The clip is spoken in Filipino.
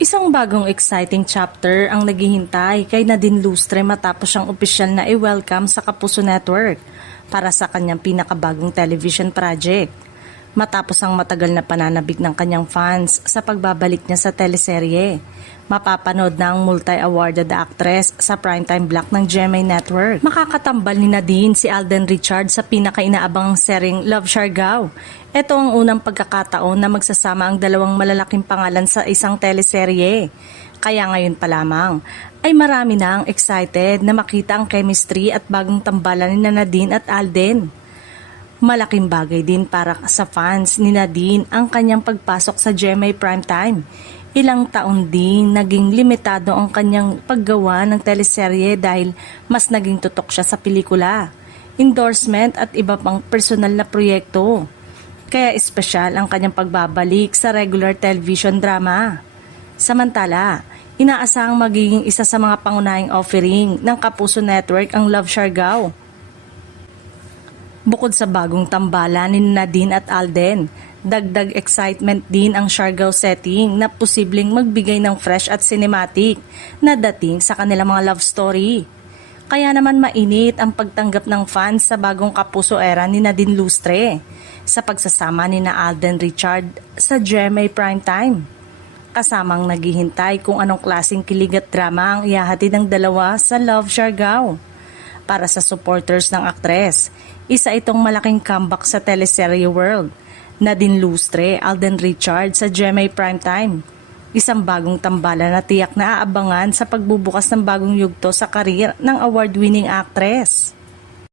Isang bagong exciting chapter ang naghihintay kay Nadine Lustre matapos siyang opisyal na i-welcome sa Kapuso Network para sa kanyang pinakabagong television project. Matapos ang matagal na pananabik ng kanyang fans sa pagbabalik niya sa teleserye, mapapanood na ang multi-awarded actress sa primetime block ng GMA Network. Makakatambal ni Nadine si Alden Richards sa pinaka-inaabangang seryeng Love Siargao. Ito ang unang pagkakataon na magsasama ang dalawang malalaking pangalan sa isang teleserye. Kaya ngayon pa lamang ay marami na ang excited na makita ang chemistry at bagong tambalan ni Nadine at Alden. Malaking bagay din para sa fans ni Nadine ang kanyang pagpasok sa GMA Primetime. Ilang taon din naging limitado ang kanyang paggawa ng teleserye dahil mas naging tutok siya sa pelikula, endorsement at iba pang personal na proyekto. Kaya espesyal ang kanyang pagbabalik sa regular television drama. Samantala, inaasahang magiging isa sa mga pangunahing offering ng Kapuso Network ang Love Siargao. Bukod sa bagong tambalan ni Nadine at Alden, dagdag excitement din ang Siargao setting na posibleng magbigay ng fresh at cinematic na dating sa kanilang mga love story. Kaya naman mainit ang pagtanggap ng fans sa bagong Kapuso era ni Nadine Lustre sa pagsasama ni na Alden Richard sa GMA Primetime. Kasamang naghihintay kung anong klaseng kilig at drama ang ihahatid ng dalawa sa Love Siargao. Para sa supporters ng aktres, isa itong malaking comeback sa teleserye world. Nadine Lustre, Alden Richards sa GMA Primetime. Isang bagong tambalan na tiyak na aabangan sa pagbubukas ng bagong yugto sa karir ng award-winning actress.